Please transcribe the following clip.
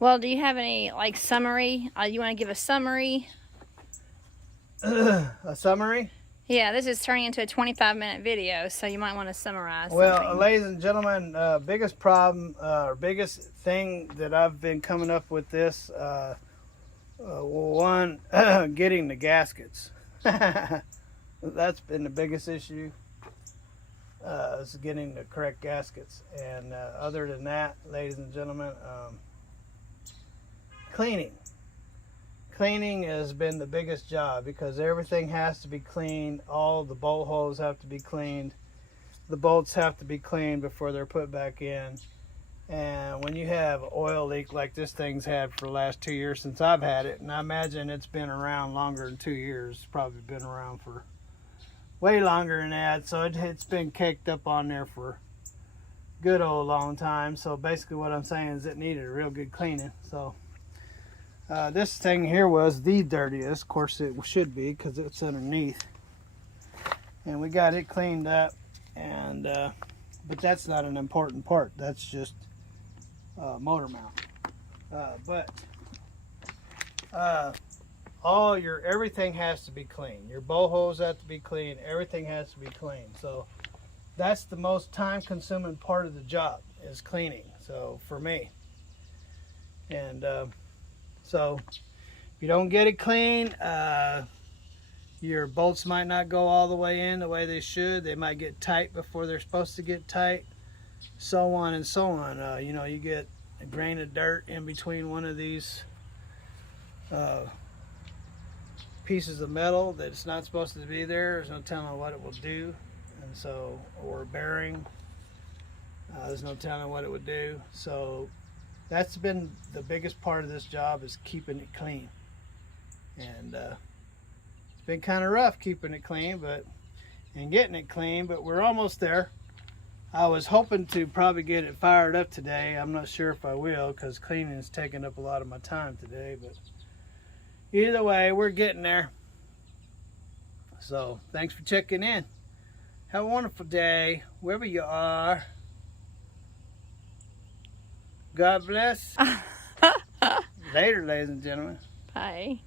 Well, do you have any like summary? You want to give a summary? A summary? Yeah, this is turning into a 25-minute video, so you might want to summarize Well, something. ladies and gentlemen, biggest problem or biggest thing that I've been coming up with this, one, getting the gaskets. That's been the biggest issue, is getting the correct gaskets. And other than that, ladies and gentlemen, cleaning. Cleaning has been the biggest job because everything has to be cleaned. All the bolt holes have to be cleaned. The bolts have to be cleaned before they're put back in. And when you have an oil leak like this thing's had for the last 2 years since I've had it, and I imagine it's been around longer than 2 years, it's probably been around for way longer than that. So it's been caked up on there for a good old long time. So basically what I'm saying is it needed a real good cleaning. So this thing here was the dirtiest. Of course it should be because it's underneath. And we got it cleaned up. And but that's not an important part. That's just motor mount. Everything has to be clean. Your bowl holes have to be clean. Everything has to be clean. So that's the most time-consuming part of the job, is cleaning. So for me, and so if you don't get it clean, your bolts might not go all the way in the way they should. They might get tight before they're supposed to get tight, so on and so on. You know, you get a grain of dirt in between one of these pieces of metal that's not supposed to be there. There's no telling what it will do. And so, or a bearing, there's no telling what it would do. So that's been the biggest part of this job, is keeping it clean. And it's been kind of rough keeping it clean and getting it clean, but we're almost there. I was hoping to probably get it fired up today. I'm not sure if I will, because cleaning is taking up a lot of my time today, but either way, we're getting there. So thanks for checking in. Have a wonderful day wherever you are. God bless. Later, ladies and gentlemen. Bye.